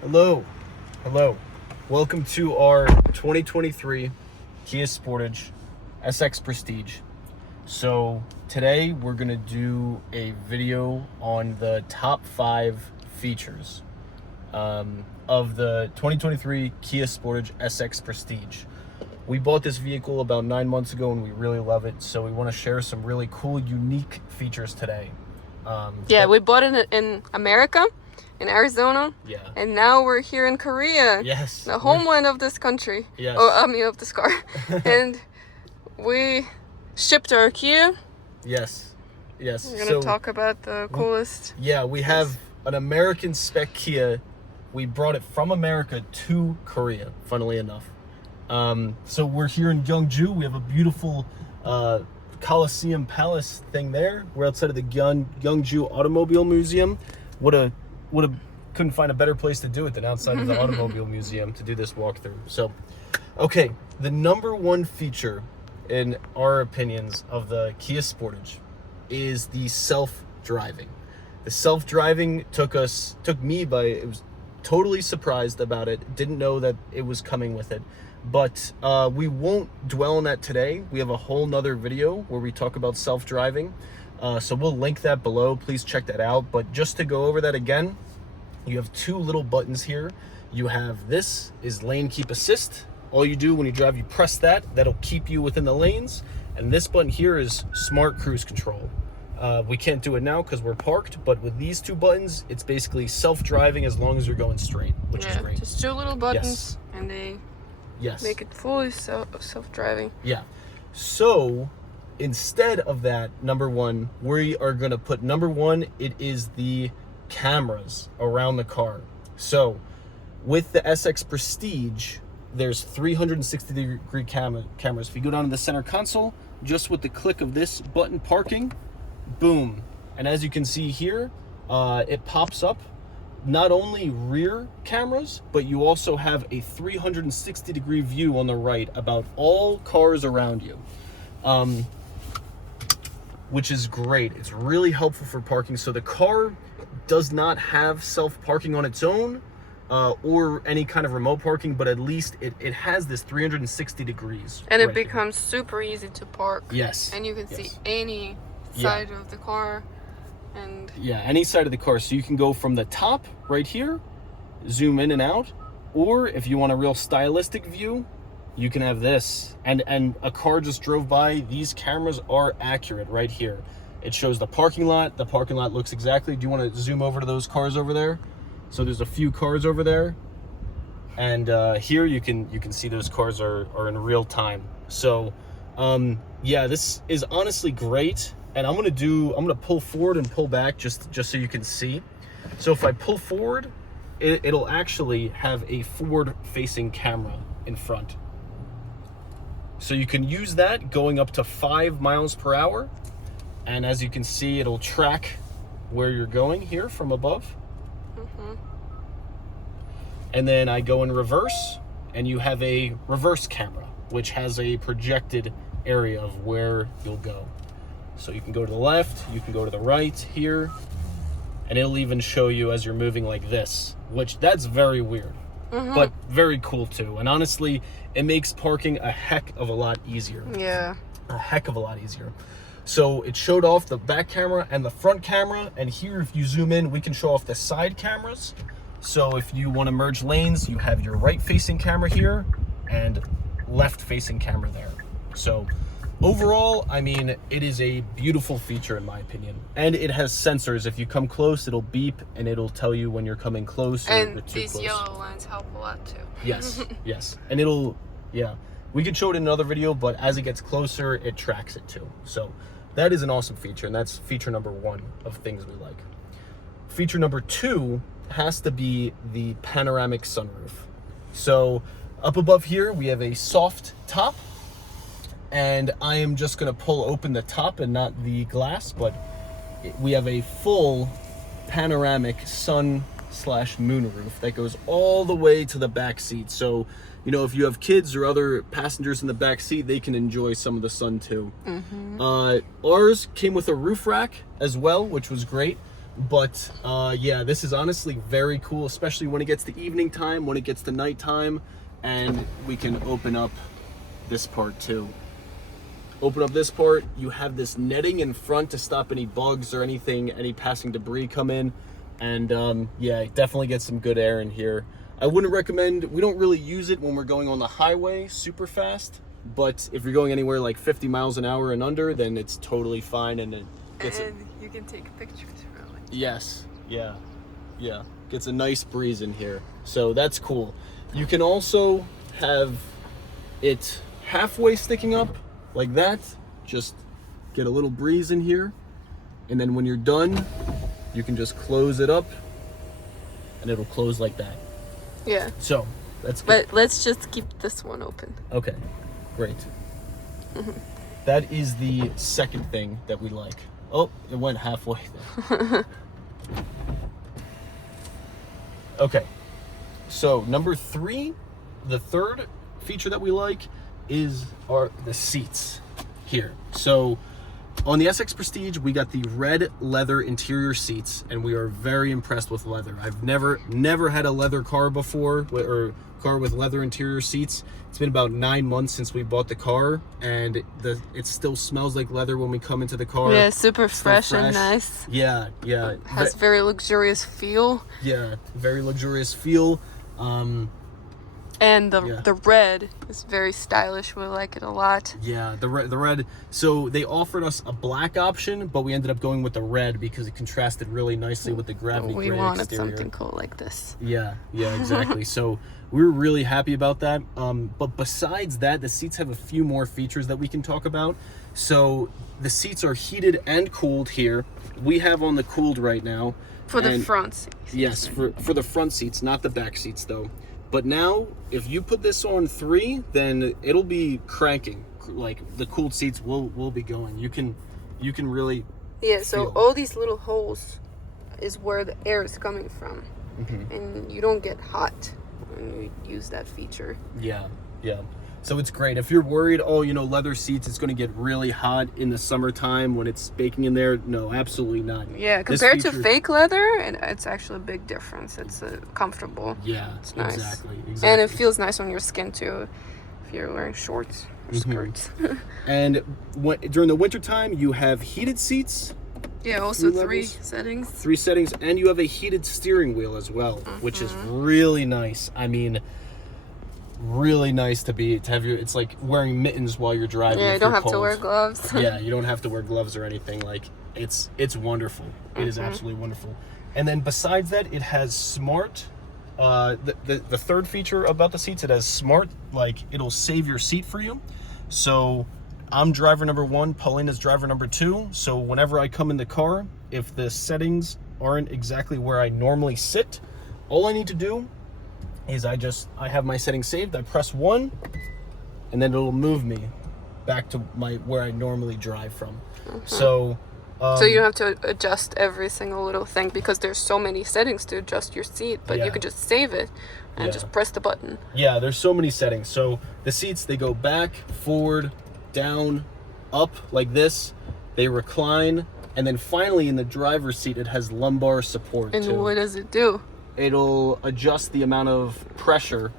Hello. Welcome to our 2023 Kia Sportage SX Prestige. So today we're gonna do a video on the top 5 features of the 2023 Kia Sportage SX Prestige. We bought this vehicle about 9 months ago and we really love it, so we want to share some really cool, unique features today. We bought it in America, in Arizona. Yeah. And now we're here in Korea. Yes. The homeland of this country. Yes. Of this car. And we shipped our Kia. Yes. We're gonna talk about the coolest. We have an American spec Kia. We brought it from America to Korea, funnily enough. So we're here in Gyeongju. We have a beautiful Coliseum Palace thing there. We're outside of the Gyeongju Automobile Museum. Couldn't find a better place to do it than outside of the Automobile Museum to do this walkthrough. So, okay, the number one feature in our opinions of the Kia Sportage is the self-driving. The self-driving took me by, it was totally surprised about it. Didn't know that it was coming with it. But we won't dwell on that today. We have a whole nother video where we talk about self-driving. So we'll link that below. Please check that out. But just to go over that again, you have 2 little buttons here. You have this is lane keep assist. All you do when you drive, you press that. That'll keep you within the lanes. And this button here is smart cruise control. We can't do it now because we're parked, but with these 2 buttons, it's basically self-driving as long as you're going straight, which is great. Just 2 little buttons, and they make it fully self-driving. Yeah. So instead of that, number one, we are going to put number one, it is the cameras around the car. So with the SX Prestige, there's 360 degree cameras. If you go down to the center console, just with the click of this button, parking, boom. And as you can see here, it pops up not only rear cameras, but you also have a 360 degree view on the right about all cars around you, which is great. It's really helpful for parking. So the car does not have self-parking on its own or any kind of remote parking, but at least it has this 360 degrees. And it becomes super easy to park. Yes. And you can see any side of the car. And any side of the car. So you can go from the top right here, zoom in and out, or if you want a real stylistic view, you can have this. And a car just drove by. These cameras are accurate right here. It shows the parking lot. The parking lot looks exactly. Do you want to zoom over to those cars over there? So there's a few cars over there, and here you can see those cars are in real time. So this is honestly great. And I'm gonna pull forward and pull back just so you can see. So if I pull forward, it'll actually have a forward-facing camera in front. So you can use that going up to 5 miles per hour. And as you can see, it'll track where you're going here from above. And then I go in reverse, and you have a reverse camera, which has a projected area of where you'll go. So you can go to the left, you can go to the right here, and it'll even show you as you're moving like this, which that's very weird, but very cool too. And honestly, it makes parking a heck of a lot easier. Yeah. A heck of a lot easier. So it showed off the back camera and the front camera, and here if you zoom in, we can show off the side cameras. So if you want to merge lanes, you have your right-facing camera here and left-facing camera there. So overall, I mean, it is a beautiful feature in my opinion. And it has sensors. If you come close, it'll beep and it'll tell you when you're coming close or too close. And these yellow lines help a lot too. Yes. And we could show it in another video, but as it gets closer, it tracks it too. So that is an awesome feature, and that's feature number 1 of things we like. Feature number 2 has to be the panoramic sunroof. So up above here, we have a soft top, and I am just gonna pull open the top and not the glass, but we have a full panoramic sun/moon roof that goes all the way to the back seat. So, you know, if you have kids or other passengers in the back seat, they can enjoy some of the sun too. Ours came with a roof rack as well, which was great. But yeah, this is honestly very cool, especially when it gets to evening time, when it gets to nighttime, and we can open up this part too. Open up this part, you have this netting in front to stop any bugs or anything, any passing debris come in. And yeah, definitely get some good air in here. I wouldn't recommend, we don't really use it when we're going on the highway super fast, but if you're going anywhere like 50 miles an hour and under, then it's totally fine, and it gets you can take pictures from it. Yes, yeah, gets a nice breeze in here, so that's cool. You can also have it halfway sticking up like that, just get a little breeze in here, and then when you're done, you can just close it up, and it'll close like that. Yeah. So that's good. But let's just keep this one open. Okay, great. That is the second thing that we like. Oh, it went halfway there. Okay, so number 3, the third feature that we like are the seats here. So on the SX Prestige, we got the red leather interior seats, and we are very impressed with leather. I've never had a leather car before, or car with leather interior seats. It's been about 9 months since we bought the car, and it still smells like leather when we come into the car. Yeah, super fresh and nice. Yeah. Has very luxurious feel. Yeah, very luxurious feel. And the red is very stylish. We like it a lot. Yeah, the red. So they offered us a black option, but we ended up going with the red because it contrasted really nicely with the gravity gray exterior. We wanted something cool like this. Yeah, exactly. So we were really happy about that. But besides that, the seats have a few more features that we can talk about. So the seats are heated and cooled here. We have on the cooled right now. For the front seats. Yes, for the front seats, not the back seats though. But now, if you put this on 3, then it'll be cranking. Like the cooled seats will be going. You can really. Yeah. So feel. all these little holes is where the air is coming from, and you don't get hot when you use that feature. Yeah. So it's great. If you're worried, leather seats, it's going to get really hot in the summertime when it's baking in there. No, absolutely not. Yeah, compared to fake leather, and it's actually a big difference. It's comfortable. Yeah, it's nice. Exactly. And it feels nice on your skin too, if you're wearing shorts or skirts. And during the wintertime, you have heated seats. Yeah, also 3 settings. 3 settings, and you have a heated steering wheel as well, which is really nice. I mean, really nice to have your, it's like wearing mittens while you're driving. Yeah, you don't have to wear gloves. Yeah, you don't have to wear gloves or anything. Like it's wonderful. It is absolutely wonderful. And then besides that, it has smart, the third feature about the seats, it has smart, like it'll save your seat for you. So I'm driver number 1, Paulina's driver number 2. So whenever I come in the car, if the settings aren't exactly where I normally sit, all I need to do is I have my settings saved. I press 1, and then it'll move me back to where I normally drive from. So you don't have to adjust every single little thing because there's so many settings to adjust your seat, but you can just save it and just press the button. Yeah, there's so many settings. So the seats, they go back, forward, down, up like this. They recline, and then finally in the driver's seat, it has lumbar support. And what does it do? It'll adjust the amount of pressure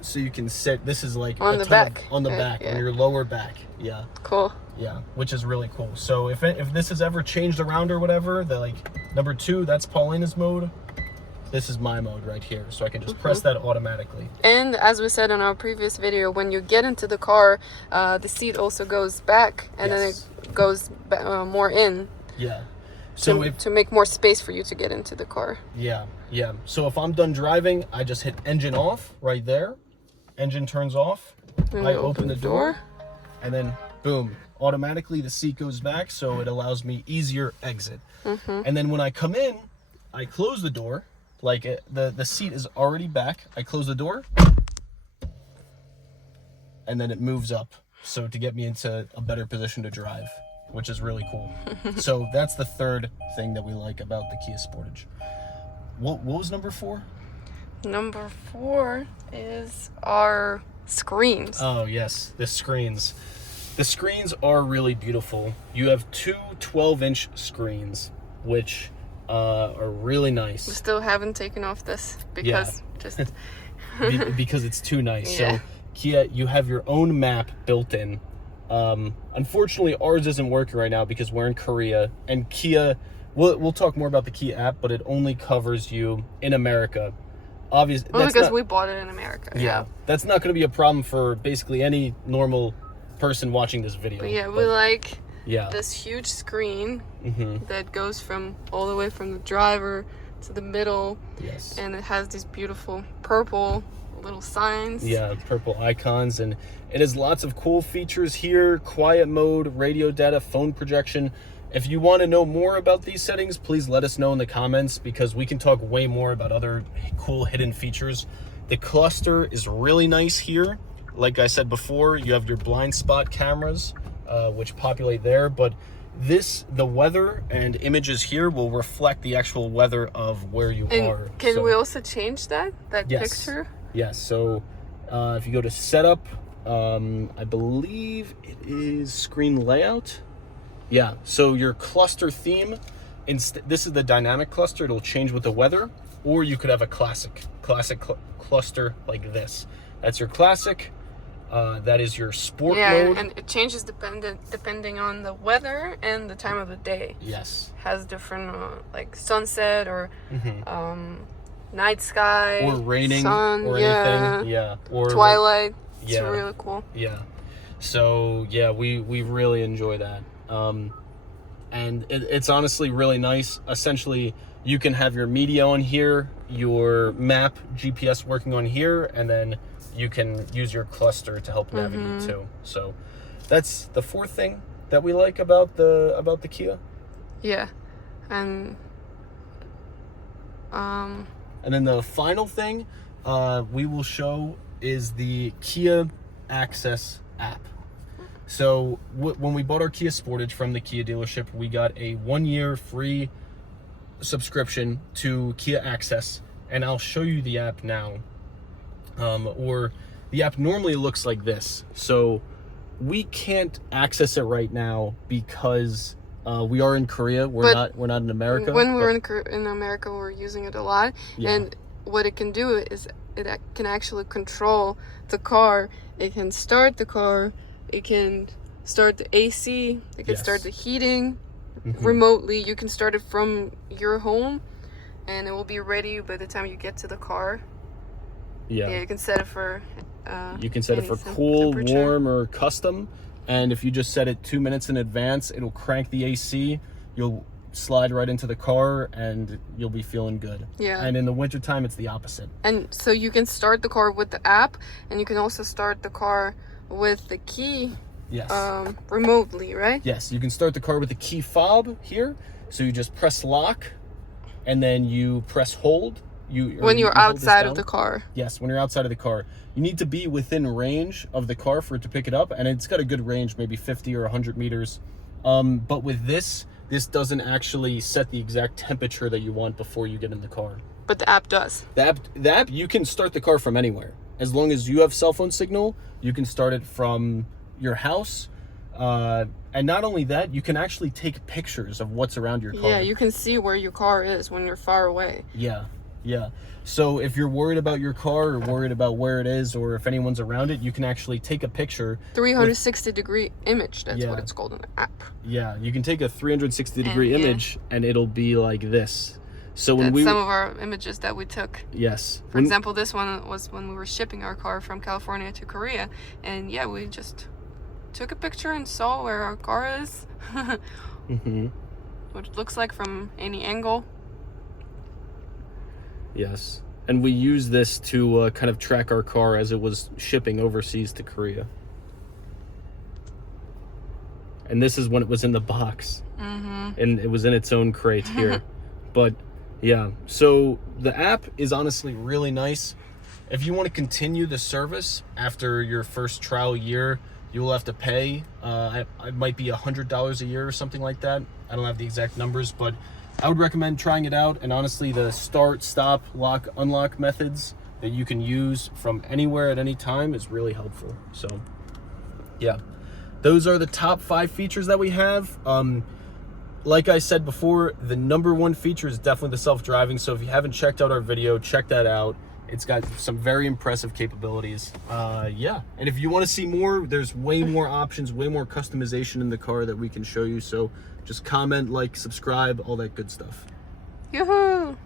so you can sit. This is like on the back, on your lower back. Yeah. Cool. Yeah, which is really cool. So if this is ever changed around or whatever, number 2, that's Paulina's mode. This is my mode right here, so I can just press that automatically. And as we said in our previous video, when you get into the car, the seat also goes back, and then it goes more in. Yeah. So to make more space for you to get into the car. Yeah. So if I'm done driving, I just hit engine off right there. Engine turns off. I open the door, and then boom, automatically the seat goes back, so it allows me easier exit. And then when I come in, I close the door. Like the seat is already back. I close the door, and then it moves up, so to get me into a better position to drive, which is really cool. So that's the third thing that we like about the Kia Sportage. What was number 4? Number 4 is our screens. Oh yes, the screens. The screens are really beautiful. You have two 12-inch screens, which are really nice. We still haven't taken off this because just because it's too nice. Yeah. So Kia, you have your own map built in. Unfortunately, ours isn't working right now because we're in Korea, and Kia, we'll talk more about the Kia app, but it only covers you in America. Obviously, well, because we bought it in America. Yeah, that's not going to be a problem for basically any normal person watching this video. But yeah, we like yeah, this huge screen that goes from all the way from the driver to the middle. Yes. And it has these beautiful purple little signs. Yeah, purple icons, and it has lots of cool features here: quiet mode, radio data, phone projection. If you want to know more about these settings, please let us know in the comments, because we can talk way more about other cool hidden features. The cluster is really nice here. Like I said before, you have your blind spot cameras, which populate there, but the weather and images here will reflect the actual weather of where you are. Can we also change that yes. picture? Yes, so if you go to setup, I believe it is screen layout. Yeah, so your cluster theme, this is the dynamic cluster. It'll change with the weather, or you could have a classic cluster like this. That's your classic. That is your sport mode. Yeah, and it changes depending on the weather and the time of the day. Yes. Has different like sunset or night sky, or raining, sun, or anything. Yeah. Or twilight. It's yeah. really cool. Yeah. So yeah, we really enjoy that. And it's honestly really nice. Essentially, you can have your media on here, your map GPS working on here, and then you can use your cluster to help navigate too. So that's the fourth thing that we like about the Kia. Yeah. And then the final thing we will show is the Kia Access app. So when we bought our Kia Sportage from the Kia dealership, we got a 1-year free subscription to Kia Access, and I'll show you the app now. Or the app normally looks like this. So we can't access it right now because we are in Korea. We're not in America. When we're in America, we're using it a lot. Yeah. And what it can do is it can actually control the car. It can start the car. It can start the AC. It can start the heating remotely. You can start it from your home, and it will be ready by the time you get to the car. Yeah, you can set it for cool, temperature. warm, or custom. And if you just set it 2 minutes in advance, it'll crank the AC. You'll slide right into the car, and you'll be feeling good. Yeah. And in the wintertime, it's the opposite. And so you can start the car with the app, and you can also start the car with the key. Yes. Remotely, right? Yes, you can start the car with the key fob here. So you just press lock, and then you press hold. When you're outside of the car. Yes, when you're outside of the car. You need to be within range of the car for it to pick it up, and it's got a good range, maybe 50 or 100 meters. But with this doesn't actually set the exact temperature that you want before you get in the car. But the app does. The app, you can start the car from anywhere. As long as you have cell phone signal, you can start it from your house. And not only that, you can actually take pictures of what's around your car. Yeah, you can see where your car is when you're far away. Yeah. So if you're worried about your car or worried about where it is or if anyone's around it, you can actually take a picture. 360-degree image, that's what it's called in the app. Yeah, you can take a 360-degree image, and it'll be like this. So when some of our images that we took. Yes. For example, this one was when we were shipping our car from California to Korea, and yeah, we just took a picture and saw where our car is. What it looks like from any angle. Yes. And we use this to kind of track our car as it was shipping overseas to Korea. And this is when it was in the box. And it was in its own crate here. But yeah, so the app is honestly really nice. If you want to continue the service after your first trial year, you will have to pay. It might be $100 a year or something like that. I don't have the exact numbers, but I would recommend trying it out. And honestly, the start, stop, lock, unlock methods that you can use from anywhere at any time is really helpful. So yeah, those are the top 5 features that we have. like I said before, the number one feature is definitely the self-driving. So if you haven't checked out our video, check that out. It's got some very impressive capabilities. Yeah, and if you want to see more, there's way more options, way more customization in the car that we can show you. So just comment, like, subscribe, all that good stuff. Yoo-hoo!